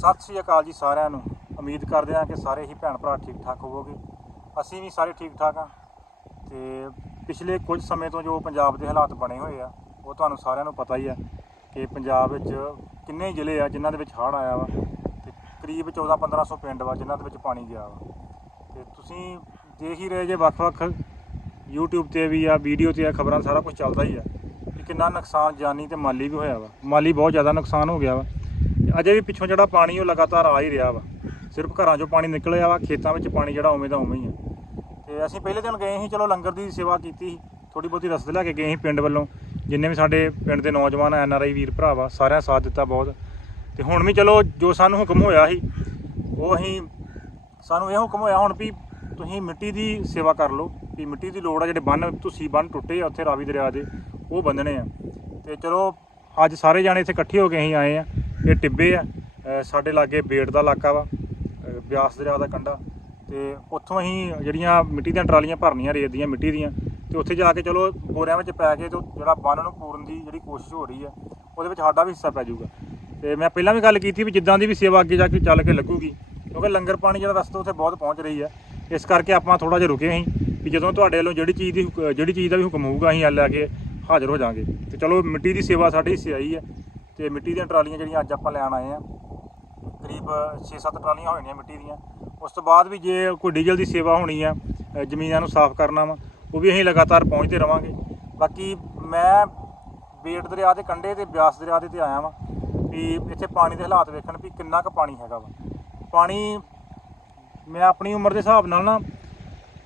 ਸਤਿ ਸ੍ਰੀ ਅਕਾਲ ਜੀ ਸਾਰਿਆਂ ਨੂੰ। ਉਮੀਦ ਕਰਦੇ ਹਾਂ ਕਿ ਸਾਰੇ ਹੀ ਭੈਣ ਭਰਾ ਠੀਕ ਠਾਕ ਹੋਵੋਗੇ। ਅਸੀਂ ਵੀ ਸਾਰੇ ਠੀਕ ਠਾਕ ਹਾਂ ਤੇ ਪਿਛਲੇ ਕੁਝ ਸਮੇਂ ਤੋਂ ਜੋ ਪੰਜਾਬ ਦੇ ਹਾਲਾਤ ਬਣੇ ਹੋਏ ਆ, ਉਹ ਤੁਹਾਨੂੰ ਸਾਰਿਆਂ ਨੂੰ ਪਤਾ ਹੀ ਆ ਕਿ ਪੰਜਾਬ ਵਿੱਚ ਕਿੰਨੇ ਹੀ ਜ਼ਿਲ੍ਹੇ ਆ ਜਿਨ੍ਹਾਂ ਦੇ ਵਿੱਚ ਹੜ੍ਹ ਆਇਆ ਵਾ ਤੇ ਕਰੀਬ 14 1500 ਪਿੰਡ ਵਾ ਜਿਨ੍ਹਾਂ ਦੇ ਵਿੱਚ ਪਾਣੀ ਗਿਆ ਵਾ। ਤੇ ਤੁਸੀਂ ਦੇਖ ਹੀ ਰਹੇ ਜੇ ਵੱਖ-ਵੱਖ YouTube ਤੇ ਵੀ ਆ, ਵੀਡੀਓ ਤੇ ਆ, ਖਬਰਾਂ ਸਾਰਾ ਕੁਝ ਚੱਲਦਾ ਹੀ ਆ ਕਿ ਕਿੰਨਾ ਨੁਕਸਾਨ ਜਾਨੀ ਤੇ ਮਾਲੀ ਵੀ ਹੋਇਆ ਵਾ। ਮਾਲੀ ਬਹੁਤ ਜ਼ਿਆਦਾ ਨੁਕਸਾਨ ਹੋ ਗਿਆ ਵਾ। ਅਜੇ ਵੀ ਪਿੱਛੋਂ ਜਿਹੜਾ ਪਾਣੀ ਉਹ ਲਗਾਤਾਰ ਆ ਹੀ ਰਿਹਾ ਵਾ। ਸਿਰਫ ਘਰਾਂ 'ਚੋਂ ਪਾਣੀ ਨਿਕਲਿਆ ਵਾ, ਖੇਤਾਂ ਵਿੱਚ ਪਾਣੀ ਜਿਹੜਾ ਉਵੇਂ ਦਾ ਉਵੇਂ ਹੀ ਆ। ਤੇ ਅਸੀਂ ਪਹਿਲੇ ਦਿਨ ਗਏ ਸੀ, ਚਲੋ ਲੰਗਰ ਦੀ ਸੇਵਾ ਕੀਤੀ ਸੀ ਥੋੜੀ ਬਹੁਤੀ ਰਸਦ ਲੈ ਕੇ ਗਏ ਸੀ ਪਿੰਡ ਵੱਲੋਂ। ਜਿੰਨੇ ਵੀ ਸਾਡੇ ਪਿੰਡ ਦੇ ਨੌਜਵਾਨ ਐਨ ਆਰ ਆਈ ਵੀਰ ਭਰਾ ਵਾ, ਸਾਰਿਆਂ ਸਾਥ ਦਿੱਤਾ ਬਹੁਤ। ਤੇ ਹੁਣ ਵੀ ਚਲੋ ਜੋ ਸਾਨੂੰ ਹੁਕਮ ਹੋਇਆ ਸੀ, ਉਹ ਅਸੀਂ, ਸਾਨੂੰ ਇਹ ਹੁਕਮ ਹੋਇਆ ਹੁਣ ਵੀ ਤੁਸੀਂ ਮਿੱਟੀ ਦੀ ਸੇਵਾ ਕਰ ਲਓ, ਵੀ ਮਿੱਟੀ ਦੀ ਲੋੜ ਆ, ਜਿਹੜੇ ਬੰਨ, ਤੁਸੀਂ ਬੰਨ ਟੁੱਟੇ ਆ, ਉੱਥੇ ਰਾਵੀ ਦਰਿਆ ਦੇ, ਉਹ ਬੰਨਣੇ ਆ। ਤੇ ਚਲੋ ਅੱਜ ਸਾਰੇ ਜਾਣੇ ਇੱਥੇ ਇਕੱਠੇ ਹੋ ਕੇ ਅਸੀਂ ਆਏ ਆ। ਇਹ ਟਿੱਬੇ ਆ ਸਾਡੇ ਲਾਗੇ ਬੇੜ ਦਾ ਇਲਾਕਾ ਵਾ ਬਿਆਸ ਦਰਿਆ ਦਾ ਕੰਢਾ, ਤੇ ਉੱਥੋਂ ਅਸੀਂ ਜਿਹੜੀਆਂ ਮਿੱਟੀ ਦੀਆਂ ਟਰਾਲੀਆਂ ਭਰਨੀਆਂ ਰੇਤ ਦੀਆਂ ਮਿੱਟੀ ਦੀਆਂ, ਤੇ ਉੱਥੇ ਜਾ ਕੇ ਚਲੋ ਬੋਰਿਆਂ ਵਿੱਚ ਪੈ ਕੇ ਤੇ ਜਿਹੜਾ ਬੰਨ ਨੂੰ ਪੂਰਨ ਦੀ ਜਿਹੜੀ ਕੋਸ਼ਿਸ਼ ਹੋ ਰਹੀ ਆ, ਉਹਦੇ ਵਿੱਚ ਸਾਡਾ ਵੀ ਹਿੱਸਾ ਪੈ ਜਾਊਗਾ। ਤੇ ਮੈਂ ਪਹਿਲਾਂ ਵੀ ਗੱਲ ਕੀਤੀ ਵੀ ਜਿੱਦਾਂ ਦੀ ਵੀ ਸੇਵਾ ਅੱਗੇ ਜਾ ਕੇ ਚੱਲ ਕੇ ਲੱਗੂਗੀ, ਕਿਉਂਕਿ ਲੰਗਰ ਪਾਣੀ ਜਿਹੜਾ ਰਸਤਾ ਉੱਥੇ ਬਹੁਤ ਪਹੁੰਚ ਰਹੀ ਆ, ਇਸ ਕਰਕੇ ਆਪਾਂ ਥੋੜਾ ਜਿਹਾ ਰੁਕੇ ਅਸੀਂ, ਵੀ ਜਦੋਂ ਤੁਹਾਡੇ ਵੱਲੋਂ ਜਿਹੜੀ ਚੀਜ਼ ਦੀ ਹੁਕ- ਜਿਹੜੀ ਚੀਜ਼ ਦਾ ਵੀ ਹੁਕਮ ਹੋਊਗਾ, ਅਸੀਂ ਲੈ ਕੇ ਹਾਜ਼ਰ ਹੋ ਜਾਾਂਗੇ ਤੇ ਚਲੋ ਮਿੱਟੀ ਦੀ ਸੇਵਾ ਸਾਡੇ ਹਿੱਸੇ ਆਈ ਹੈ ਤੇ ਮਿੱਟੀ ਦੀਆਂ ਟਰਾਲੀਆਂ ਜਿਹੜੀਆਂ ਅੱਜ ਆਪਾਂ ਲੈਣ ਆਏ ਆ, ਕਰੀਬ 6-7 ਟਰਾਲੀਆਂ ਹੋਣੀਆਂ ਮਿੱਟੀ ਦੀਆਂ। ਉਸ ਤੋਂ ਬਾਅਦ ਵੀ ਜੇ ਕੋਈ ਡੀਜ਼ਲ ਦੀ ਸੇਵਾ ਹੋਣੀ ਆ ਜ਼ਮੀਨਾਂ ਨੂੰ ਸਾਫ਼ ਕਰਨਾ ਵਾ, ਉਹ ਵੀ ਅਸੀਂ ਲਗਾਤਾਰ ਪਹੁੰਚਦੇ ਰਵਾਂਗੇ। ਬਾਕੀ ਮੈਂ ਬੇਟ ਦਰਿਆ ਦੇ ਕੰਢੇ ਤੇ ਬਿਆਸ ਦਰਿਆ ਦੇ ਤੇ ਆਇਆ ਵਾਂ, ਵੀ ਇੱਥੇ ਪਾਣੀ ਦੇ ਹਾਲਾਤ ਵੇਖਣ ਵੀ ਕਿੰਨਾ ਕੁ ਪਾਣੀ ਹੈਗਾ ਵਾ। ਪਾਣੀ ਮੈਂ ਆਪਣੀ ਉਮਰ ਦੇ ਹਿਸਾਬ ਨਾਲ ਨਾ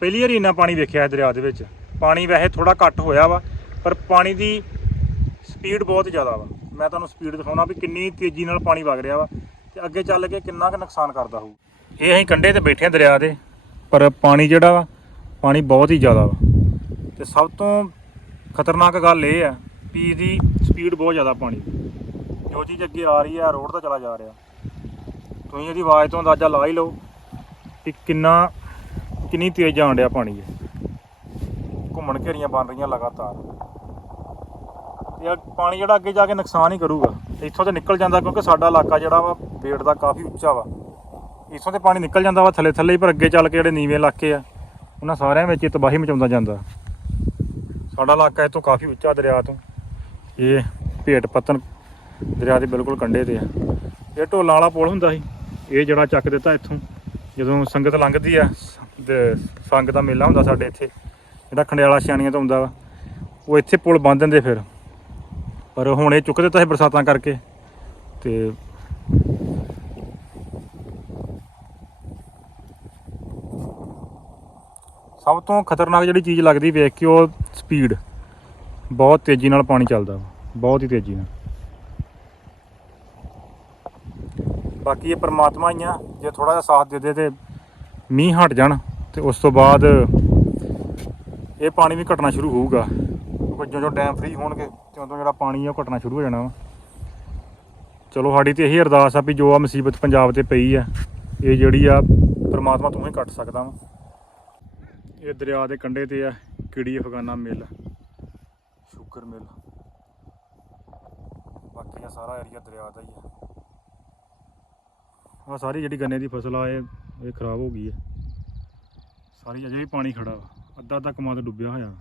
ਪਹਿਲੀ ਵਾਰੀ ਇੰਨਾ ਪਾਣੀ ਵੇਖਿਆ ਹੈ ਦਰਿਆ ਦੇ ਵਿੱਚ। ਪਾਣੀ ਵੈਸੇ ਥੋੜਾ ਘੱਟ ਹੋਇਆ ਵਾ, ਪਰ ਪਾਣੀ ਦੀ ਸਪੀਡ ਬਹੁਤ ਜ਼ਿਆਦਾ ਵਾ। ਮੈਂ ਤੁਹਾਨੂੰ ਸਪੀਡ ਦਿਖਾਉਣਾ ਵੀ ਕਿੰਨੀ ਤੇਜ਼ੀ ਨਾਲ ਪਾਣੀ ਵਗ ਰਿਹਾ ਵਾ ਤੇ ਅੱਗੇ ਚੱਲ ਕੇ ਕਿੰਨਾ ਕੁ ਨੁਕਸਾਨ ਕਰਦਾ ਹੋਊ। ਇਹ ਅਸੀਂ ਕੰਢੇ ਤੇ ਬੈਠੇ ਹਾਂ ਦਰਿਆ ਦੇ, ਪਰ ਪਾਣੀ ਜਿਹੜਾ ਵਾ, ਪਾਣੀ ਬਹੁਤ ਹੀ ਜ਼ਿਆਦਾ ਵਾ। ਤੇ ਸਭ ਤੋਂ ਖਤਰਨਾਕ ਗੱਲ ਇਹ ਆ ਵੀ ਇਹਦੀ ਸਪੀਡ ਬਹੁਤ ਜ਼ਿਆਦਾ ਪਾਣੀ ਜੋ ਚੀਜ਼ ਅੱਗੇ ਆ ਰਹੀ ਆ, ਰੋਡ ਤਾਂ ਚਲਾ ਜਾ ਰਿਹਾ। ਤੁਸੀਂ ਇਹਦੀ ਆਵਾਜ਼ ਤੋਂ ਅੰਦਾਜ਼ਾ ਲਾ ਹੀ ਲਓ ਕਿ ਕਿੰਨਾ, ਕਿੰਨੀ ਤੇਜ਼ ਜਾਣ ਡਿਆ ਪਾਣੀ ਹੈ ਘੁੰਮਣ ਘੇਰੀਆਂ ਬਣ ਰਹੀਆਂ ਲਗਾਤਾਰ। ਤੇ ਪਾਣੀ ਜਿਹੜਾ ਅੱਗੇ ਜਾ ਕੇ ਨੁਕਸਾਨ ਹੀ ਕਰੂਗਾ। ਇੱਥੋਂ ਤੇ ਨਿਕਲ ਜਾਂਦਾ ਕਿਉਂਕਿ ਸਾਡਾ ਇਲਾਕਾ ਜਿਹੜਾ ਵਾ, ਬੇੜ ਦਾ ਕਾਫੀ ਉੱਚਾ ਵਾ। ਇੱਥੋਂ ਤੇ ਪਾਣੀ ਨਿਕਲ ਜਾਂਦਾ ਵਾ ਥੱਲੇ ਥੱਲੇ ਹੀ, ਪਰ ਅੱਗੇ ਚੱਲ ਕੇ ਜਿਹੜੇ ਨੀਵੇਂ ਇਲਾਕੇ ਆ, ਉਹਨਾਂ ਸਾਰਿਆਂ ਵਿੱਚ ਤਬਾਹੀ ਮਚਾਉਂਦਾ ਜਾਂਦਾ। ਸਾਡਾ ਇਲਾਕਾ ਇਹ ਕਾਫੀ ਉੱਚਾ ਦਰਿਆ ਤੋਂ। ਇਹ ਭੇਟ ਪਤਨ ਦਰਿਆ ਦੇ ਬਿਲਕੁਲ ਕੰਢੇ ਤੇ ਆ। ਇਹ ਢੋਲਾਂ ਵਾਲਾ ਪੁਲ ਹੁੰਦਾ ਸੀ। ਇਹ ਜਿਹੜਾ ਚੱਕ ਦਿੱਤਾ ਇੱਥੋਂ। ਜਦੋਂ ਸੰਗਤ ਲੰਘਦੀ ਆ ਤੇ ਸੰਗ ਦਾ ਮੇਲਾ ਹੁੰਦਾ ਸਾਡੇ ਇੱਥੇ। ਜਿਹੜਾ ਖੰਡਿਆਲਾ ਸਿਆਣੀਆਂ ਤੋਂ ਹੁੰਦਾ ਵਾ। ਉਹ ਇੱਥੇ ਪੁਲ ਬੰਨ ਦਿੰਦੇ ਫਿਰ। ਪਰ ਹੁਣ ਇਹ ਚੁੱਕ ਦਿੱਤਾ ਸੀ ਬਰਸਾਤਾਂ ਕਰਕੇ ਤੇ ਸਭ ਤੋਂ ਖਤਰਨਾਕ ਜਿਹੜੀ ਚੀਜ਼ ਲੱਗਦੀ ਵੇਖ ਕੇ ਉਹ ਸਪੀਡ, ਬਹੁਤ ਤੇਜ਼ੀ ਨਾਲ ਪਾਣੀ ਚੱਲਦਾ ਵਾ, ਬਹੁਤ ਹੀ ਤੇਜ਼ੀ ਨਾਲ। ਬਾਕੀ ਇਹ ਪਰਮਾਤਮਾ ਹੀ ਆ, ਜੇ ਥੋੜਾ ਜਿਹਾ ਸਾਥ ਦੇ ਦੇ ਤੇ ਮੀਂਹ ਹਟ ਜਾਣ ਤੇ ਉਸ ਤੋਂ ਬਾਅਦ ਇਹ ਪਾਣੀ ਵੀ ਘਟਣਾ ਸ਼ੁਰੂ ਹੋਊਗਾ, ਕਿਉਂਕਿ ਜਦੋਂ ਡੈਮ ਫ੍ਰੀ ਹੋਣਗੇ। ਤੇ ਜਿਹੜਾ ਪਾਣੀ ਆ, ਉਹ ਘਟਣਾ ਸ਼ੁਰੂ ਹੋ ਜਾਣਾ ਵਾ। ਚਲੋ, ਸਾਡੀ ਤੇ ਇਹੀ ਅਰਦਾਸ ਆ ਵੀ ਜੋ ਆ ਮੁਸੀਬਤ ਪੰਜਾਬ ਤੇ ਪਈ ਆ, ਇਹ ਜਿਹੜੀ ਆ ਪਰਮਾਤਮਾ ਤੂੰ ਹੀ ਕੱਟ ਸਕਦਾ ਵਾ। ਇਹ ਦਰਿਆ ਦੇ ਕੰਢੇ ਤੇ ਆ, ਕੀੜੀ ਅਫਗਾਨਾ ਮਿਲ, ਸ਼ੂਗਰ ਮਿਲ। ਬਾਕੀ ਆ ਸਾਰਾ ਏਰੀਆ ਦਰਿਆ ਦਾ ਹੀ ਆ। ਆ ਸਾਰੀ ਜਿਹੜੀ ਗੰਨੇ ਦੀ ਫਸਲ ਆ, ਇਹ ਇਹ ਖਰਾਬ ਹੋ ਗਈ ਹੈ ਸਾਰੀ ਅਜੇ ਵੀ ਪਾਣੀ ਖੜਾ ਵਾ। ਅੱਧਾ ਅੱਧਾ ਕਮਾਦ ਡੁੱਬਿਆ ਹੋਇਆ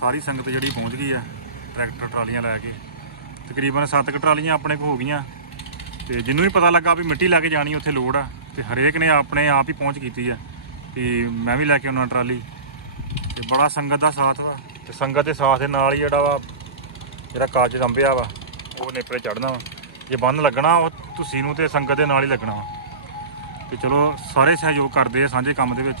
ਸਾਰੀ ਸੰਗਤ ਜਿਹੜੀ ਪਹੁੰਚ ਗਈ ਆ, ਟਰੈਕਟਰ ਟਰਾਲੀਆਂ ਲੈ ਕੇ। ਤਕਰੀਬਨ 7 ਟਰਾਲੀਆਂ ਆਪਣੇ ਕੋ ਹੋ ਗਈਆਂ। ਤੇ ਜਿੰਨੂੰ ਵੀ ਪਤਾ ਲੱਗਾ ਵੀ ਮਿੱਟੀ ਲੈ ਕੇ ਜਾਣੀ, ਉੱਥੇ ਲੋੜ ਆ। ਤੇ ਹਰੇਕ ਨੇ ਆਪਣੇ ਆਪ ਹੀ ਪਹੁੰਚ ਕੀਤੀ ਆ ਤੇ ਮੈਂ ਵੀ ਲੈ ਕੇ ਆਉਣਾ ਟਰਾਲੀ। ਤੇ ਬੜਾ ਸੰਗਤ ਦਾ ਸਾਥ ਵਾ। ਤੇ ਸੰਗਤ ਦੇ ਸਾਥ ਦੇ ਨਾਲ ਹੀ ਜਿਹੜਾ ਵਾ, ਜਿਹੜਾ ਕਾਜ ਰੰਭਿਆ ਵਾ, ਉਹ ਨੇਪਰੇ ਚੜਨਾ ਵਾ। ਜੇ ਬੰਨ ਲੱਗਣਾ, ਉਹ ਤੁਸੀਂ ਨੂੰ ਤੇ ਸੰਗਤ ਦੇ ਨਾਲ ਹੀ ਲੱਗਣਾ ਵਾ। ਤੇ ਚਲੋ, ਸਾਰੇ ਸਹਿਯੋਗ ਕਰਦੇ ਆ ਸਾਂਝੇ ਕੰਮ ਦੇ ਵਿੱਚ।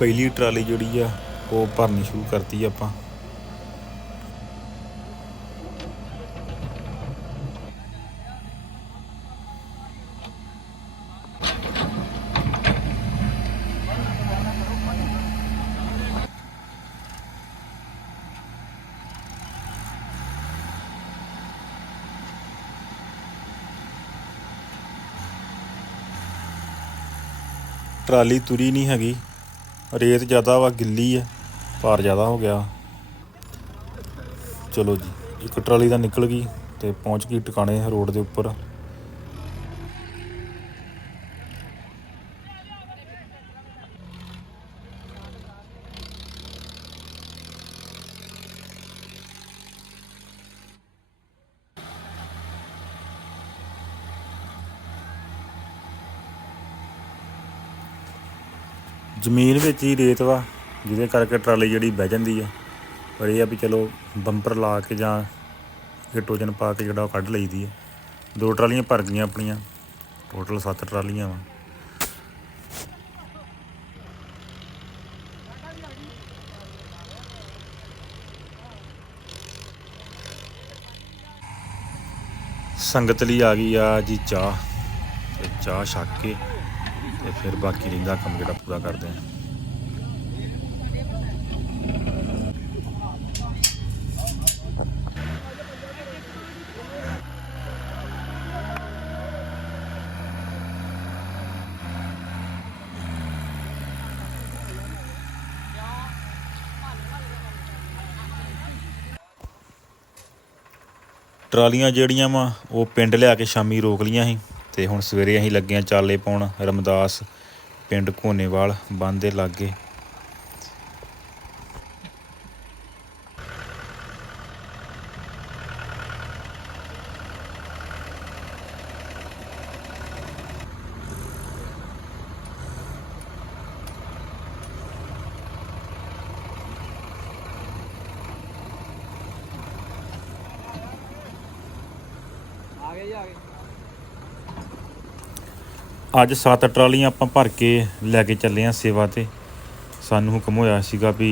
ਪਹਿਲੀ ਟਰਾਲੀ ਜਿਹੜੀ ਆ ਉਹ ਭਰਨੀ ਸ਼ੁਰੂ ਕਰਤੀ ਆਪਾਂ। ਟਰਾਲੀ ਤੁਰੀ ਨਹੀਂ ਹੈਗੀ। ਰੇਤ ਜ਼ਿਆਦਾ ਵਾ, ਗਿੱਲੀ ਆ, ਭਾਰ ਜ਼ਿਆਦਾ ਹੋ ਗਿਆ। ਚਲੋ ਜੀ, ਇੱਕ ਟਰਾਲੀ ਤਾਂ ਨਿਕਲ ਗਈ ਤੇ ਪਹੁੰਚ ਗਈ ਟਿਕਾਣੇ ਰੋਡ ਦੇ ਉੱਪਰ। ਜ਼ਮੀਨ ਵਿੱਚ ਹੀ ਰੇਤ ਵਾ, ਜਿਹਦੇ ਕਰਕੇ ਟਰਾਲੀ ਜਿਹੜੀ ਬਹਿ ਜਾਂਦੀ ਆ। ਪਰ ਇਹ ਆ ਵੀ ਚਲੋ ਬੰਪਰ ਲਾ ਕੇ ਜਾਂ ਗਿਟੋਜਨ ਪਾ ਕੇ ਜਿਹੜਾ ਉਹ ਕੱਢ ਲਈਦੀ ਹੈ ਦੋ ਟਰਾਲੀਆਂ ਭਰ ਗਈਆਂ ਆਪਣੀਆਂ, ਟੋਟਲ 7 ਟਰਾਲੀਆਂ ਵਾ। ਸੰਗਤ ਲਈ ਆ ਗਈ ਆ ਜੀ ਚਾਹ, ਤੇ ਚਾਹ ਛੱਕ ਕੇ ਤੇ ਫਿਰ ਬਾਕੀ ਰਹਿੰਦਾ ਕੰਮ ਜਿਹੜਾ ਪੂਰਾ ਕਰਦੇ ਆ। ਟਰਾਲੀਆਂ ਜਿਹੜੀਆਂ ਵਾ, ਉਹ ਪਿੰਡ ਲਿਆ ਕੇ ਸ਼ਾਮੀ ਰੋਕ ਲੀਆਂ ਸੀ। ਤੇ ਹੁਣ ਸਵੇਰੇ ਅਸੀਂ ਲੱਗੇ ਆ ਚਾਲੇ ਪਾਉਣ ਰਮਦਾਸ ਪਿੰਡ ਘੋਨੇਵਾਲ ਬੰਦ ਦੇ ਲਾਗੇ। ਅੱਜ ਸੱਤ ਟਰਾਲੀਆਂ ਆਪਾਂ ਭਰ ਕੇ ਲੈ ਕੇ ਚੱਲੇ ਆ ਸੇਵਾ ਤੇ। ਸਾਨੂੰ ਹੁਕਮ ਹੋਇਆ ਸੀਗਾ ਵੀ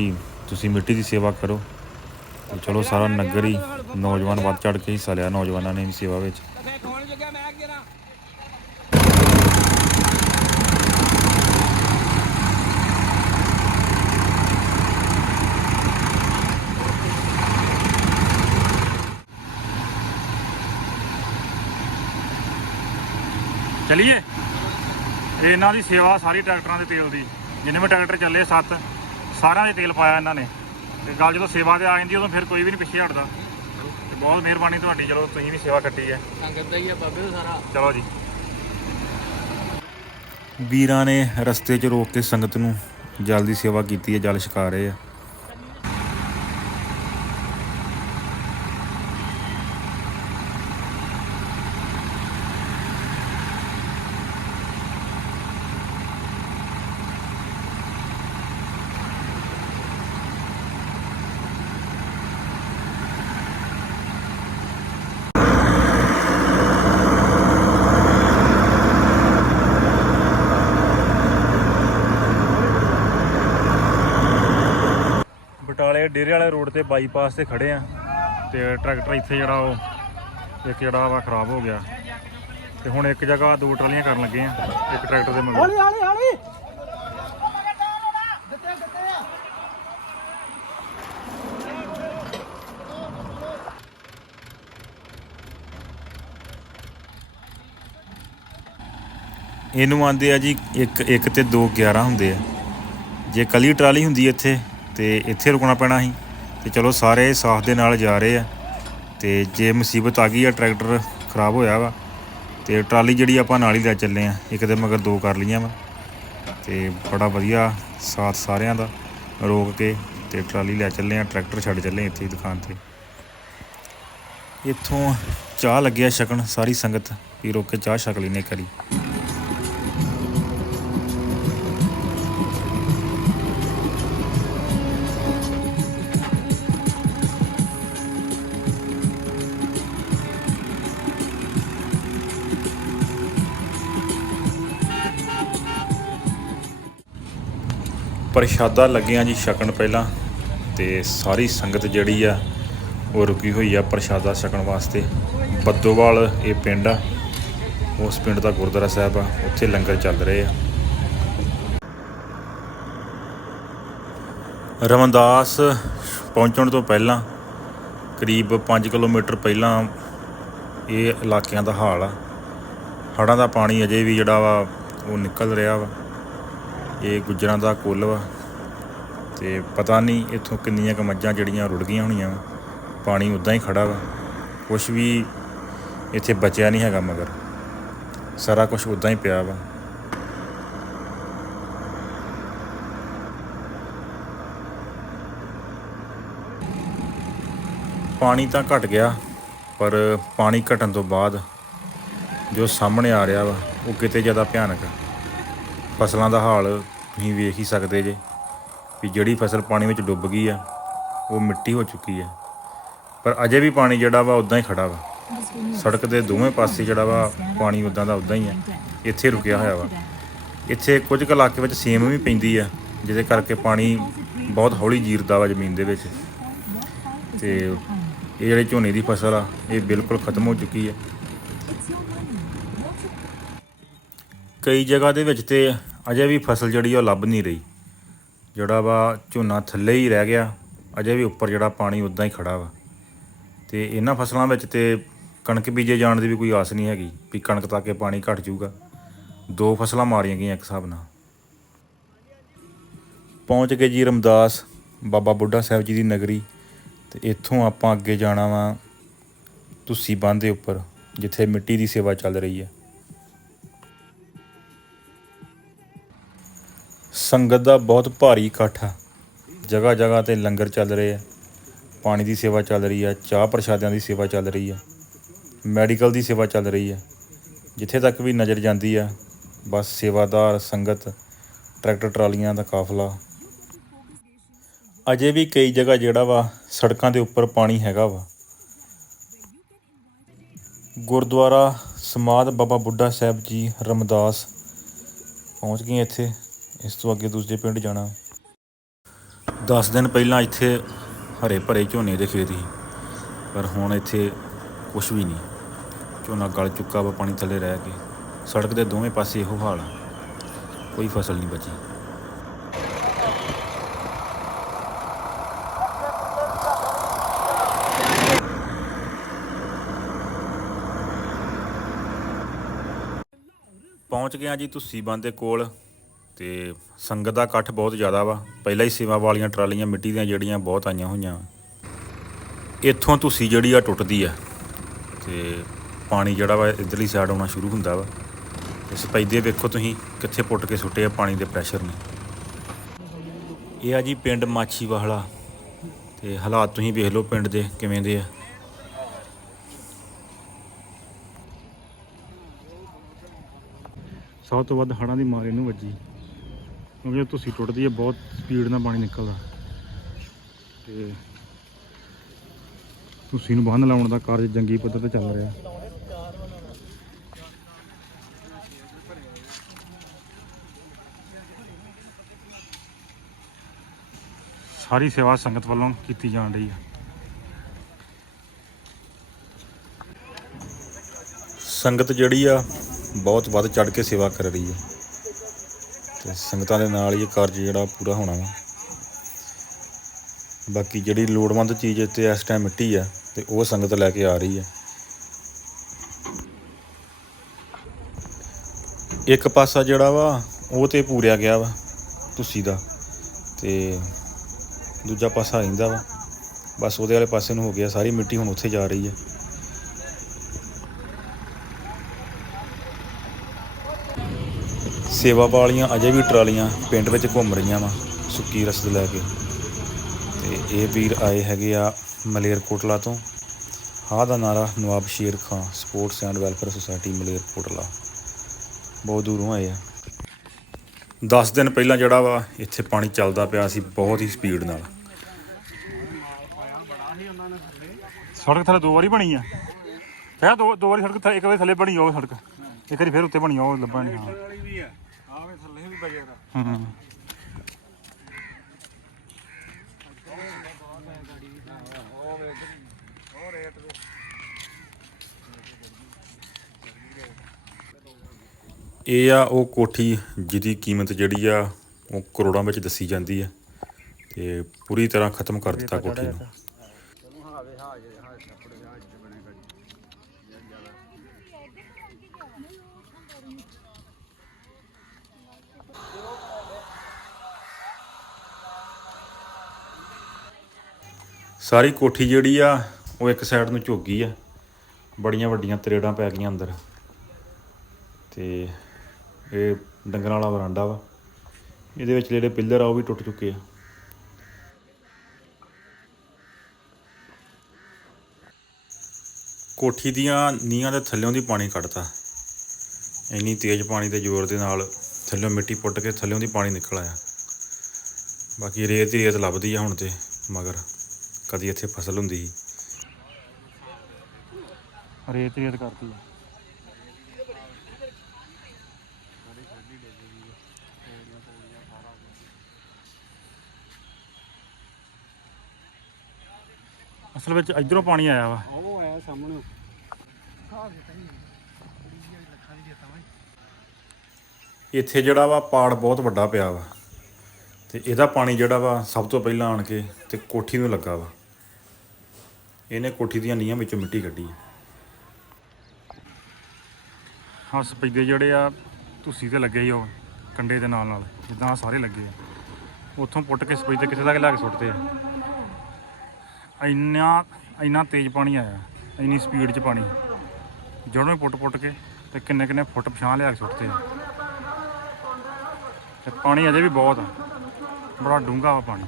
ਤੁਸੀਂ ਮਿੱਟੀ ਦੀ ਸੇਵਾ ਕਰੋ। ਤੇ ਚਲੋ ਸਾਰਾ ਨਗਰ ਹੀ ਨੌਜਵਾਨ ਵੱਧ ਚੜ ਕੇ ਹਿੱਸਾ ਲਿਆ ਨੌਜਵਾਨਾਂ ਨੇ ਵੀ ਸੇਵਾ ਵਿੱਚ। ਤੇ ਇਹਨਾਂ ਦੀ ਸੇਵਾ ਸਾਰੀ ਟਰੈਕਟਰਾਂ ਦੇ ਤੇਲ ਦੀ ਜਿੰਨੇ ਵੀ ਟਰੈਕਟਰ ਚੱਲੇ ਸੱਤ ਸਾਰਿਆਂ ਦੇ ਤੇਲ ਪਾਇਆ ਇਹਨਾਂ ਨੇ। ਤੇ ਗੱਲ ਜਦੋਂ ਸੇਵਾ ਤੇ ਆ ਜਾਂਦੀ ਉਦੋਂ ਫਿਰ ਕੋਈ ਵੀ ਨਹੀਂ ਪਿੱਛੇ ਹਟਦਾ। ਤੇ ਬਹੁਤ ਮਿਹਰਬਾਨੀ ਤੁਹਾਡੀ ਚਲੋ ਤੁਸੀਂ ਵੀ ਸੇਵਾ ਕੱਟੀ ਹੈ। ਸੰਗਤ ਦਾ ਹੀ ਆ ਬਾਬੇ ਦਾ ਸਾਰਾ। ਚਲੋ ਜੀ। ਵੀਰਾਂ ਨੇ ਰਸਤੇ 'ਚ ਰੋਕ ਕੇ ਸੰਗਤ ਨੂੰ ਜਲ ਦੀ ਸੇਵਾ ਕੀਤੀ ਹੈ ਜਲ ਛਕਾ ਰਹੇ ਆ। ਡੇਰੇ ਵਾਲੇ ਰੋਡ ਤੇ ਬਾਈਪਾਸ ਤੇ ਖੜੇ ਆ ਤੇ ਟਰੈਕਟਰ ਇੱਥੇ ਜਿਹੜਾ ਉਹ ਇੱਕ ਜਿਹੜਾ ਵਾ ਖਰਾਬ ਹੋ ਗਿਆ। ਤੇ ਹੁਣ ਇੱਕ ਜਗ੍ਹਾ ਦੋ ਟਰਾਲੀਆਂ ਕਰਨ ਲੱਗੇ ਆ ਇੱਕ ਟਰੈਕਟਰ ਦੇ ਮਗਰ। ਹੌਲੀ ਹੌਲੀ ਹੌਲੀ। ਇਹਨੂੰ ਆਂਦੇ ਆ ਜੀ ਇੱਕ ਇੱਕ ਤੇ 2 11 ਹੁੰਦੇ ਆ। ਜੇ ਕਲੀ ਟਰਾਲੀ ਹੁੰਦੀ ਇੱਥੇ ਤੇ ਇੱਥੇ ਰੁਕਣਾ ਪੈਣਾ ਸੀ। ਤੇ ਚਲੋ ਸਾਰੇ ਸਾਥ ਦੇ ਨਾਲ ਜਾ ਰਹੇ ਆ। ਤੇ ਜੇ ਮੁਸੀਬਤ ਆ ਗਈ ਆ, ਟਰੈਕਟਰ ਖਰਾਬ ਹੋਇਆ ਵਾ, ਤੇ ਟਰਾਲੀ ਜਿਹੜੀ ਆਪਾਂ ਨਾਲ ਹੀ ਲੈ ਚੱਲੇ ਆ। ਇੱਕ ਦੇ ਮਗਰ ਦੋ ਕਰ ਲਈਆਂ ਵਾ। ਤੇ ਬੜਾ ਵਧੀਆ ਸਾਥ ਸਾਰਿਆਂ ਦਾ ਰੋਕ ਕੇ ਤੇ ਟਰਾਲੀ ਲੈ ਚੱਲੇ ਆ, ਟਰੈਕਟਰ ਛੱਡ ਚੱਲੇ ਇੱਥੇ ਹੀ ਦੁਕਾਨ ਤੇ। ਇੱਥੋਂ ਚਾਹ ਲੱਗਿਆ ਛਕਣ, ਸਾਰੀ ਸੰਗਤ ਵੀ ਰੋਕ ਕੇ ਚਾਹ ਛਕ ਲੈਨੇ ਕਰੀ ਪ੍ਰਸ਼ਾਦਾ ਲੱਗਿਆ ਜੀ ਛਕਣ ਪਹਿਲਾਂ ਤੇ ਸਾਰੀ ਸੰਗਤ ਜਿਹੜੀ ਆ ਉਹ ਰੁਕੀ ਹੋਈ ਆ ਪ੍ਰਸ਼ਾਦਾ ਛਕਣ ਵਾਸਤੇ। ਬੱਦੋਵਾਲ ਇਹ ਪਿੰਡ ਆ, ਉਸ ਪਿੰਡ ਦਾ ਗੁਰਦੁਆਰਾ ਸਾਹਿਬ ਆ, ਉੱਥੇ ਲੰਗਰ ਚੱਲ ਰਹੇ ਆ। ਰਮਨਦਾਸ ਪਹੁੰਚਣ ਤੋਂ ਪਹਿਲਾਂ ਕਰੀਬ 5 ਕਿਲੋਮੀਟਰ ਪਹਿਲਾਂ ਇਹ ਇਲਾਕਿਆਂ ਦਾ ਹਾਲ ਆ। ਹੜ੍ਹਾਂ ਦਾ ਪਾਣੀ ਅਜੇ ਵੀ ਜਿਹੜਾ ਵਾ, ਉਹ ਨਿਕਲ ਰਿਹਾ ਵਾ। ਇਹ ਗੁੱਜਰਾਂ ਦਾ ਕੁੱਲ ਵਾ। ਤੇ ਪਤਾ ਨਹੀਂ ਇੱਥੋਂ ਕਿੰਨੀਆਂ ਕੁ ਮੱਝਾਂ ਜਿਹੜੀਆਂ ਰੁੜ ਗਈਆਂ ਹੋਣੀਆਂ ਵਾ। ਪਾਣੀ ਉਦਾਂ ਹੀ ਖੜਾ ਵਾ। ਕੁਝ ਵੀ ਇੱਥੇ ਬਚਿਆ ਨਹੀਂ ਹੈਗਾ ਮਗਰ। ਸਾਰਾ ਕੁਝ ਉਦਾਂ ਹੀ ਪਿਆ ਵਾ। ਪਾਣੀ ਤਾਂ ਘਟ ਗਿਆ, ਪਰ ਪਾਣੀ ਘਟਣ ਤੋਂ ਬਾਅਦ ਜੋ ਸਾਹਮਣੇ ਆ ਰਿਹਾ ਵਾ, ਉਹ ਕਿਤੇ ਜ਼ਿਆਦਾ ਭਿਆਨਕ ਆ। ਫਸਲਾਂ ਦਾ ਹਾਲ ਤੁਸੀਂ ਵੇਖ ਹੀ ਸਕਦੇ ਜੇ ਵੀ ਜਿਹੜੀ ਫਸਲ ਪਾਣੀ ਵਿੱਚ ਡੁੱਬ ਗਈ ਆ, ਉਹ ਮਿੱਟੀ ਹੋ ਚੁੱਕੀ ਆ। ਪਰ ਅਜੇ ਵੀ ਪਾਣੀ ਜਿਹੜਾ ਵਾ ਉਦਾਂ ਹੀ ਖੜਾ ਵਾ। ਸੜਕ ਦੇ ਦੋਵੇਂ ਪਾਸੇ ਜਿਹੜਾ ਵਾ ਪਾਣੀ ਉਦਾਂ ਦਾ ਉਦਾਂ ਹੀ ਆ, ਇੱਥੇ ਰੁਕਿਆ ਹੋਇਆ ਵਾ। ਇੱਥੇ ਕੁਝ ਕੁ ਇਲਾਕੇ ਵਿੱਚ ਸੇਮ ਵੀ ਪੈਂਦੀ ਆ, ਜਿਹਦੇ ਕਰਕੇ ਪਾਣੀ ਬਹੁਤ ਹੌਲੀ ਜੀਰਦਾ ਵਾ ਜ਼ਮੀਨ ਦੇ ਵਿੱਚ। ਤੇ ਇਹ ਜਿਹੜੀ ਝੋਨੇ ਦੀ ਫਸਲ ਆ, ਇਹ ਬਿਲਕੁਲ ਖਤਮ ਹੋ ਚੁੱਕੀ ਆ। ਕਈ ਜਗ੍ਹਾ ਦੇ ਵਿੱਚ ਤੇ ਅਜੇ ਵੀ ਫਸਲ ਜਿਹੜੀ ਆ ਉਹ ਲੱਭ ਨਹੀਂ ਰਹੀ। ਜਿਹੜਾ ਵਾ ਝੋਨਾ ਥੱਲੇ ਹੀ ਰਹਿ ਗਿਆ, ਅਜੇ ਵੀ ਉੱਪਰ ਜਿਹੜਾ ਪਾਣੀ ਉਦਾਂ ਹੀ ਖੜਾ ਵਾ। ਤੇ ਇਹਨਾਂ ਫਸਲਾਂ ਵਿੱਚ ਤੇ ਕਣਕ ਬੀਜੇ ਜਾਣ ਦੀ ਵੀ ਕੋਈ ਆਸ ਨਹੀਂ ਹੈਗੀ ਵੀ ਕਣਕ ਤੱਕ ਇਹ ਪਾਣੀ ਘਟ ਜਾਊਗਾ। ਦੋ ਫਸਲਾਂ ਮਾਰੀਆਂ ਗਈਆਂ ਇੱਕ ਹਿਸਾਬ ਨਾਲ। ਪਹੁੰਚ ਗਏ ਜੀ ਰਮਦਾਸ, ਬਾਬਾ ਬੁੱਢਾ ਸਾਹਿਬ ਜੀ ਦੀ ਨਗਰੀ। ਤੇ ਇੱਥੋਂ ਆਪਾਂ ਅੱਗੇ ਜਾਣਾ ਵਾ, ਤੁਸੀਂ ਬੰਨ੍ਹ ਦੇ ਉੱਪਰ, ਜਿੱਥੇ ਮਿੱਟੀ ਦੀ ਸੇਵਾ ਚੱਲ ਰਹੀ ਹੈ ਸੰਗਤ ਦਾ ਬਹੁਤ ਭਾਰੀ ਇਕੱਠ ਆ। ਜਗ੍ਹਾ ਜਗ੍ਹਾ ਤੇ ਲੰਗਰ ਚੱਲ ਰਹੇ ਆ। ਪਾਣੀ ਦੀ ਸੇਵਾ ਚੱਲ ਰਹੀ ਆ, ਚਾਹ ਪ੍ਰਸ਼ਾਦਿਆਂ ਦੀ ਸੇਵਾ ਚੱਲ ਰਹੀ ਆ, ਮੈਡੀਕਲ ਦੀ ਸੇਵਾ ਚੱਲ ਰਹੀ ਆ। ਜਿੱਥੇ ਤੱਕ ਵੀ ਨਜ਼ਰ ਜਾਂਦੀ ਆ, ਬਸ ਸੇਵਾਦਾਰ, ਸੰਗਤ, ਟਰੈਕਟਰ ਟਰਾਲੀਆਂ ਦਾ ਕਾਫਲਾ। ਅਜੇ ਵੀ ਕਈ ਜਗ੍ਹਾ ਜਿਹੜਾ ਵਾ, ਸੜਕਾਂ ਦੇ ਉੱਪਰ ਪਾਣੀ ਹੈਗਾ ਵਾ। ਗੁਰਦੁਆਰਾ ਸਮਾਧ ਬਾਬਾ ਬੁੱਢਾ ਸਾਹਿਬ ਜੀ ਰਮਦਾਸ ਪਹੁੰਚ ਗਏ ਇੱਥੇ। ਇਸ ਤੋਂ ਅੱਗੇ ਦੂਜੇ ਪਿੰਡ ਜਾਣਾ। 10 ਦਿਨ ਪਹਿਲਾਂ ਇੱਥੇ ਹਰੇ ਭਰੇ ਝੋਨੇ ਦੇ ਖੇਤ ਸੀ, ਪਰ ਹੁਣ ਇੱਥੇ ਕੁਝ ਵੀ ਨਹੀਂ। ਝੋਨਾ ਗਲ ਚੁੱਕਾ ਵਾ ਪਾਣੀ ਥੱਲੇ ਰਹਿ ਕੇ। ਸੜਕ ਦੇ ਦੋਵੇਂ ਪਾਸੇ ਇਹੋ ਹਾਲ ਆ। ਕੋਈ ਫਸਲ ਨਹੀਂ ਬਚੀ। ਪਹੁੰਚ ਗਏ ਹਾਂ ਜੀ ਤੁਸੀਂ ਬੰਦ ਕੋਲ। ਤੇ ਸੰਗਤ ਦਾ ਇਕੱਠ ਬਹੁਤ ਜ਼ਿਆਦਾ ਵਾ। ਪਹਿਲਾਂ ਹੀ ਸੇਵਾ ਵਾਲੀਆਂ ਟਰਾਲੀਆਂ ਮਿੱਟੀ ਦੀਆਂ ਜਿਹੜੀਆਂ ਬਹੁਤ ਆਈਆਂ ਹੋਈਆਂ ਇੱਥੋਂ ਤੁਸੀਂ ਜਿਹੜੀ ਆ ਟੁੱਟਦੀ ਆ ਤੇ ਪਾਣੀ ਜਿਹੜਾ ਵਾ ਇਧਰਲੀ ਸਾਈਡ ਆਉਣਾ ਸ਼ੁਰੂ ਹੁੰਦਾ ਵਾ। ਤੇ ਸਪੈਦੇ ਵੇਖੋ ਤੁਸੀਂ ਕਿੱਥੇ ਪੁੱਟ ਕੇ ਸੁੱਟੇ ਆ ਪਾਣੀ ਦੇ ਪ੍ਰੈਸ਼ਰ ਨੇ। ਇਹ ਆ ਜੀ ਪਿੰਡ ਮਾਛੀ ਵਾਹਲਾ ਤੇ ਹਾਲਾਤ ਤੁਸੀਂ ਵੇਖ ਲਓ ਪਿੰਡ ਦੇ ਕਿਵੇਂ ਦੇ ਆ। ਸਭ ਤੋਂ ਵੱਧ ਹੜਾਂ ਦੀ ਮਾਰ ਇਹਨੂੰ ਵੱਜੀ। ਕਿਉਂਕਿ ਤੁਸੀਂ ਟੁੱਟਦੀ ਹੈ, ਬਹੁਤ ਸਪੀਡ ਨਾਲ ਪਾਣੀ ਨਿਕਲਦਾ। ਤੇ ਤੁਸੀਂ ਨੂੰ ਬੰਨ ਲਾਉਣ ਦਾ ਕਾਰਜ ਜੰਗੀ ਪੱਧਰ ਤੇ ਚੱਲ ਰਿਹਾ ਸਾਰੀ ਸੇਵਾ ਸੰਗਤ ਵੱਲੋਂ ਕੀਤੀ ਜਾਣ ਰਹੀ ਹੈ। ਸੰਗਤ ਜਿਹੜੀ ਆ, ਬਹੁਤ ਵੱਧ ਚੜ ਕੇ ਸੇਵਾ ਕਰ ਰਹੀ ਹੈ। ਤੇ ਸੰਗਤਾਂ ਦੇ ਨਾਲ ਹੀ ਇਹ ਕਾਰਜ ਜਿਹੜਾ ਪੂਰਾ ਹੋਣਾ ਵਾ। ਬਾਕੀ ਜਿਹੜੀ ਲੋੜਵੰਦ ਚੀਜ਼ ਇੱਥੇ ਇਸ ਟਾਈਮ ਮਿੱਟੀ ਆ ਤੇ ਉਹ ਸੰਗਤ ਲੈ ਕੇ ਆ ਰਹੀ ਹੈ ਇੱਕ ਪਾਸਾ ਜਿਹੜਾ ਵਾ, ਉਹ ਤੇ ਪੂਰਿਆ ਗਿਆ ਵਾ ਤੁਸੀਂ ਦਾ ਤੇ ਦੂਜਾ ਪਾਸਾ ਰਹਿੰਦਾ ਵਾ। ਬਸ ਉਹਦੇ ਵਾਲੇ ਪਾਸੇ ਨੂੰ ਹੋ ਗਿਆ, ਸਾਰੀ ਮਿੱਟੀ ਹੁਣ ਉੱਥੇ ਜਾ ਰਹੀ ਹੈ ਸੇਵਾ ਵਾਲੀਆਂ ਅਜੇ ਵੀ ਟਰਾਲੀਆਂ ਪਿੰਡ ਵਿੱਚ ਘੁੰਮ ਰਹੀਆਂ ਵਾ, ਸੁੱਕੀ ਰਸਦ ਲੈ ਕੇ। ਤੇ ਇਹ ਵੀਰ ਆਏ ਹੈਗੇ ਆ ਮਲੇਰਕੋਟਲਾ ਤੋਂ। ਹਾਂ ਦਾ ਨਾਰਾ Nawab Sher Khan sports and welfare society Malerkotla. ਬਹੁਤ ਦੂਰੋਂ ਆਏ ਆ। 10 ਦਿਨ ਪਹਿਲਾਂ ਜਿਹੜਾ ਵਾ, ਇੱਥੇ ਪਾਣੀ ਚੱਲਦਾ ਪਿਆ ਸੀ ਬਹੁਤ ਹੀ ਸਪੀਡ ਨਾਲ। ਸੜਕ ਥੱਲੇ ਦੋ ਵਾਰੀ ਬਣੀ ਆ। ਹੈ ਦੋ ਦੋ ਵਾਰੀ ਸੜਕ ਇੱਕ ਵਾਰੀ ਥੱਲੇ ਬਣੀ ਉਹ ਸੜਕ। ਇੱਕ ਵਾਰੀ ਫਿਰ ਉੱਤੇ ਬਣੀ ਉਹ ਲੱਭਣੀ ਹਾਂ ਵਾਲੀ ਹੂੰ ਇਹ ਆ ਉਹ ਕੋਠੀ ਜਿਹਦੀ ਕੀਮਤ ਜਿਹੜੀ ਆ ਉਹ ਕਰੋੜਾਂ ਵਿੱਚ ਦੱਸੀ ਜਾਂਦੀ ਹੈ ਤੇ ਪੂਰੀ ਤਰ੍ਹਾਂ ਖਤਮ ਕਰ ਦਿੱਤਾ ਕੋਠੀ ਨੂੰ ਹਾਵੇ ਹਾਜੇ ਹਾਂ ਛੱਪੜ ਜਾ ਇੱਥੇ ਬਣੇ ਕਰੀ ਸਾਰੀ ਕੋਠੀ ਜਿਹੜੀ ਆ, ਉਹ ਇੱਕ ਸਾਈਡ ਨੂੰ ਝੁੱਕ ਆ। ਬੜੀਆਂ ਵੱਡੀਆਂ ਤਰੇੜਾਂ ਪੈ ਗਈਆਂ ਅੰਦਰ। ਤੇ ਇਹ ਡੰਗਰਾਂ ਵਾਲਾ ਵਰਾਂਡਾ ਵਾ। ਇਹਦੇ ਵਿੱਚ ਜਿਹੜੇ ਪਿੱਲਰ ਆ, ਉਹ ਵੀ ਟੁੱਟ ਚੁੱਕੇ ਆ। ਕੋਠੀ ਦੀਆਂ ਨੀਹਾਂ ਦੇ ਥੱਲਿਓਂ ਦੀ ਪਾਣੀ ਕੱਢਤਾ। ਇੰਨੀ ਤੇਜ਼ ਪਾਣੀ ਦੇ ਜ਼ੋਰ ਦੇ ਨਾਲ ਥੱਲਿਓਂ ਮਿੱਟੀ ਪੁੱਟ ਕੇ ਥੱਲਿਓਂ ਦੀ ਪਾਣੀ ਨਿਕਲ ਆਇਆ। ਬਾਕੀ ਰੇਤ ਹੀ ਰੇਤ ਲੱਭਦੀ ਆ ਹੁਣ ਤੇ, ਮਗਰ। ਕਦੀ ਇੱਥੇ ਫਸਲ ਹੁੰਦੀ ਸੀ। ਰੇਤ ਰੇਤ ਕਰਦੀ ਆ। ਅਸਲ ਵਿੱਚ ਇਧਰੋਂ ਪਾਣੀ ਆਇਆ ਵਾ। ਉਹ ਆਇਆ ਸਾਹਮਣੇ। ਇੱਥੇ ਜਿਹੜਾ ਵਾ ਪਾੜ ਬਹੁਤ ਵੱਡਾ ਪਿਆ ਵਾ। ਤੇ ਇਹਦਾ ਪਾਣੀ ਜਿਹੜਾ ਵਾ ਸਭ ਤੋਂ ਪਹਿਲਾਂ ਆਣ ਕੇ ਤੇ ਕੋਠੀ ਨੂੰ ਲੱਗਾ ਵਾ। ਇਹਨੇ ਕੋਠੀ ਦੀਆਂ ਨੀਹਾਂ ਵਿੱਚੋਂ ਮਿੱਟੀ ਕੱਢੀ ਹਾਂ ਸਪੈਦੇ ਜਿਹੜੇ ਆ, ਤੁਸੀਂ ਤੇ ਲੱਗੇ ਹੀ ਉਹ ਕੰਡੇ ਦੇ ਨਾਲ ਨਾਲ, ਜਿੱਦਾਂ ਸਾਰੇ ਲੱਗੇ ਆ। ਉੱਥੋਂ ਪੁੱਟ ਕੇ ਸਪੈਦੇ ਕਿਸੇ ਤੱਕ ਲਿਆ ਕੇ ਸੁੱਟਦੇ ਆ। ਇੰਨਾ ਇੰਨਾ ਤੇਜ਼ ਪਾਣੀ ਆਇਆ, ਇੰਨੀ ਸਪੀਡ 'ਚ ਪਾਣੀ। ਜਦੋਂ ਹੀ ਪੁੱਟ ਪੁੱਟ ਕੇ ਤੇ ਕਿੰਨੇ ਕਿੰਨੇ ਫੁੱਟ ਪਛਾਣ ਲਿਆ ਕੇ ਸੁੱਟਦੇ ਆ। ਤੇ ਪਾਣੀ ਅਜੇ ਵੀ ਬਹੁਤ ਆ। ਬੜਾ ਡੂੰਘਾ ਵਾ ਪਾਣੀ।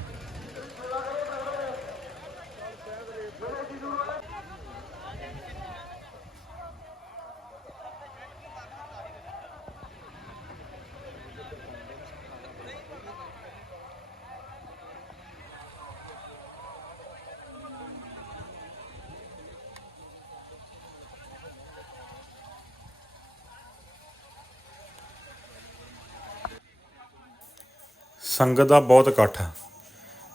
ਸੰਗਤ ਦਾ ਬਹੁਤ ਇਕੱਠ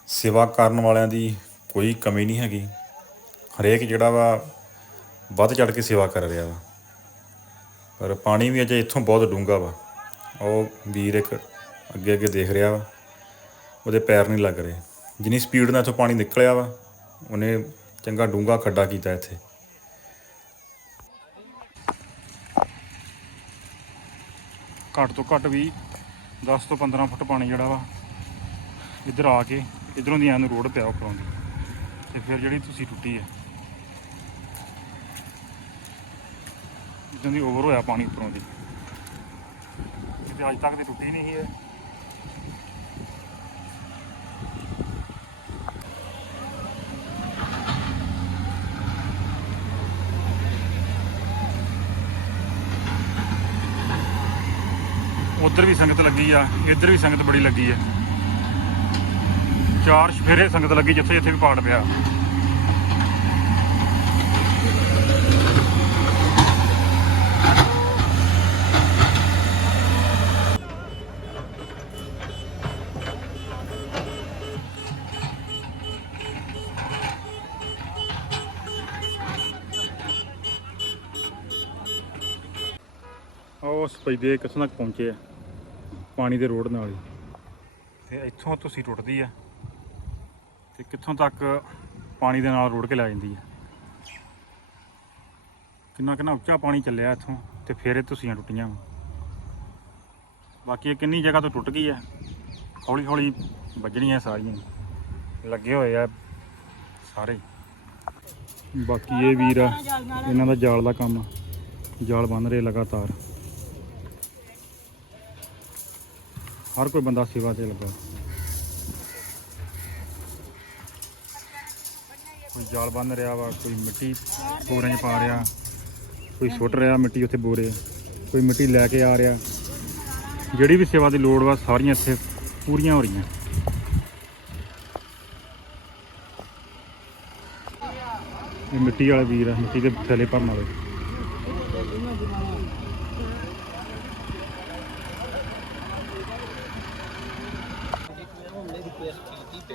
ਸੇਵਾ ਕਰਨ ਵਾਲਿਆਂ ਦੀ ਕੋਈ ਕਮੀ ਨਹੀਂ ਹੈਗੀ। ਹਰੇਕ ਜਿਹੜਾ ਵਾ ਵੱਧ ਚੜ ਕੇ ਸੇਵਾ ਕਰ ਰਿਹਾ ਵਾ। ਪਰ ਪਾਣੀ ਵੀ ਅਜੇ ਇੱਥੋਂ ਬਹੁਤ ਡੂੰਘਾ ਵਾ। ਉਹ ਵੀਰ ਇੱਕ ਅੱਗੇ ਅੱਗੇ ਦੇਖ ਰਿਹਾ ਵਾ। ਉਹਦੇ ਪੈਰ ਨਹੀਂ ਲੱਗ ਰਹੇ। ਜਿੰਨੀ ਸਪੀਡ ਨਾਲ ਇੱਥੋਂ ਪਾਣੀ ਨਿਕਲਿਆ ਵਾ, ਉਹਨੇ ਚੰਗਾ ਡੂੰਘਾ ਖੱਡਾ ਕੀਤਾ ਇੱਥੇ। ਘੱਟ ਤੋਂ ਘੱਟ ਵੀ 10 ਤੋਂ 15 ਫੁੱਟ ਪਾਣੀ ਜਿਹੜਾ ਵਾ, ਇੱਧਰ ਆ ਕੇ ਇਧਰੋਂ ਦੀ ਐਨ ਨੂੰ ਰੋਡ ਪਿਆ ਉੱਪਰੋਂ ਦੀ। ਤੇ ਫਿਰ ਜਿਹੜੀ ਤੁਸੀਂ ਟੁੱਟੀ ਹੈ, ਜਿੱਦਾਂ ਦੀ ਓਵਰ ਹੋਇਆ ਪਾਣੀ ਉੱਪਰੋਂ ਦੀ। ਕਿਤੇ ਅੱਜ ਤੱਕ ਦੀ ਟੁੱਟੀ ਨਹੀਂ ਸੀ ਉਧਰ ਵੀ ਸੰਗਤ ਲੱਗੀ ਆ, ਇੱਧਰ ਵੀ ਸੰਗਤ ਬੜੀ ਲੱਗੀ ਆ। ਚਾਰ ਸਫੇਰੇ ਸੰਗਤ ਲੱਗੀ ਜਿੱਥੇ ਜਿੱਥੇ ਵੀ ਪਾੜ ਪਿਆ। ਉਹ ਸਪੈਦੇ ਕਿੱਥੋਂ ਤੱਕ ਪਹੁੰਚੇ ਆ। ਪਾਣੀ ਦੇ ਰੋਡ ਨਾਲ ਹੀ। ਤੇ ਇੱਥੋਂ ਤੁਸੀਂ ਟੁੱਟਦੀ ਆ ਤੇ ਕਿੱਥੋਂ ਤੱਕ ਪਾਣੀ ਦੇ ਨਾਲ ਰੋੜ ਕੇ ਲੈ ਜਾਂਦੀ ਆ? ਕਿੰਨਾ ਕਿੰਨਾ ਉੱਚਾ ਪਾਣੀ ਚੱਲਿਆ ਇੱਥੋਂ ਤੇ ਫਿਰ ਇਹ ਤੁਸੀਂ ਟੁੱਟੀਆਂ ਬਾਕੀ ਇਹ ਕਿੰਨੀ ਜਗ੍ਹਾ ਤੋਂ ਟੁੱਟ ਗਈ ਆ? ਹੌਲੀ ਹੌਲੀ ਵੱਜਣੀਆਂ ਸਾਰੀਆਂ। ਲੱਗੇ ਹੋਏ ਆ ਸਾਰੇ। ਬਾਕੀ ਇਹ ਵੀਰ ਆ, ਇਹਨਾਂ ਦਾ ਜਾਲ ਦਾ ਕੰਮ ਜਾਲ ਬੰਨ ਰਹੇ ਲਗਾਤਾਰ। ਹਰ ਕੋਈ ਬੰਦਾ ਸੇਵਾ ਤੇ ਲੱਗਾ। ਕੋਈ ਜਾਲ ਬੰਨ ਰਿਹਾ ਵਾ, ਕੋਈ ਮਿੱਟੀ ਬੋਰਿਆਂ 'ਚ ਪਾ ਰਿਹਾ, ਕੋਈ ਸੁੱਟ ਰਿਹਾ ਮਿੱਟੀ ਉੱਥੇ ਬੋਰੇ, ਕੋਈ ਮਿੱਟੀ ਲੈ ਕੇ ਆ ਰਿਹਾ। ਜਿਹੜੀ ਵੀ ਸੇਵਾ ਦੀ ਲੋੜ ਵਾ, ਸਾਰੀਆਂ ਇੱਥੇ ਪੂਰੀਆਂ ਹੋ ਰਹੀਆਂ। ਇਹ ਮਿੱਟੀ ਵਾਲਾ ਵੀਰ ਆ, ਮਿੱਟੀ ਦੇ ਥੈਲੇ ਭਰਨ ਵਾਲੇ।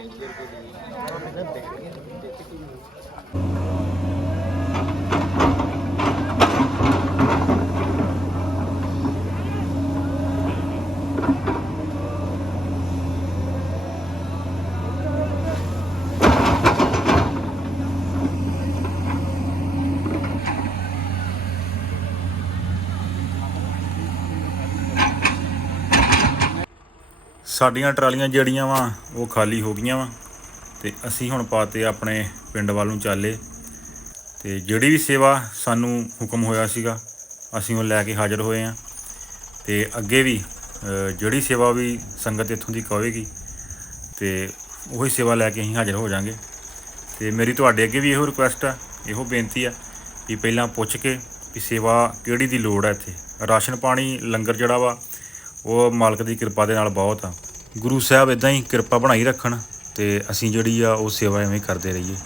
哎，对对对，我们那边那边那边那边。ਸਾਡੀਆਂ ਟਰਾਲੀਆਂ ਜਿਹੜੀਆਂ ਵਾ, ਉਹ ਖਾਲੀ ਹੋ ਗਈਆਂ ਵਾ। ਤੇ ਅਸੀਂ ਹੁਣ ਪਾਤੇ ਆਪਣੇ ਪਿੰਡ ਵੱਲ ਨੂੰ ਚਾਲੇ। ਤੇ ਜਿਹੜੀ ਵੀ ਸੇਵਾ ਸਾਨੂੰ ਹੁਕਮ ਹੋਇਆ ਸੀਗਾ, ਅਸੀਂ ਉਹ ਲੈ ਕੇ ਹਾਜ਼ਰ ਹੋਏ ਹਾਂ ਤੇ ਅੱਗੇ ਵੀ ਜਿਹੜੀ ਸੇਵਾ ਵੀ ਸੰਗਤ ਇੱਥੋਂ ਦੀ ਕਹੇਗੀ, ਤੇ ਉਹੀ ਸੇਵਾ ਲੈ ਕੇ ਅਸੀਂ ਹਾਜ਼ਰ ਹੋ ਜਾਾਂਗੇ। ਤੇ ਮੇਰੀ ਤੁਹਾਡੇ ਅੱਗੇ ਵੀ ਇਹੋ ਰਿਕੁਐਸਟ ਆ, ਇਹੋ ਬੇਨਤੀ ਆ ਵੀ ਪਹਿਲਾਂ ਪੁੱਛ ਕੇ ਵੀ ਸੇਵਾ ਕਿਹੜੀ ਦੀ ਲੋੜ ਹੈ ਇੱਥੇ। ਰਾਸ਼ਨ ਪਾਣੀ, ਲੰਗਰ ਜਿਹੜਾ ਵਾ, ਉਹ ਮਾਲਕ ਦੀ ਕਿਰਪਾ ਦੇ ਨਾਲ ਬਹੁਤ ਆ। ਗੁਰੂ ਸਾਹਿਬ ਇਦਾਂ ਹੀ ਕਿਰਪਾ ਬਣਾਈ ਰੱਖਣ ਤੇ ਅਸੀਂ ਜਿਹੜੀ ਆ ਉਹ ਸੇਵਾ ਐਵੇਂ ਕਰਦੇ ਰਹੀਏ।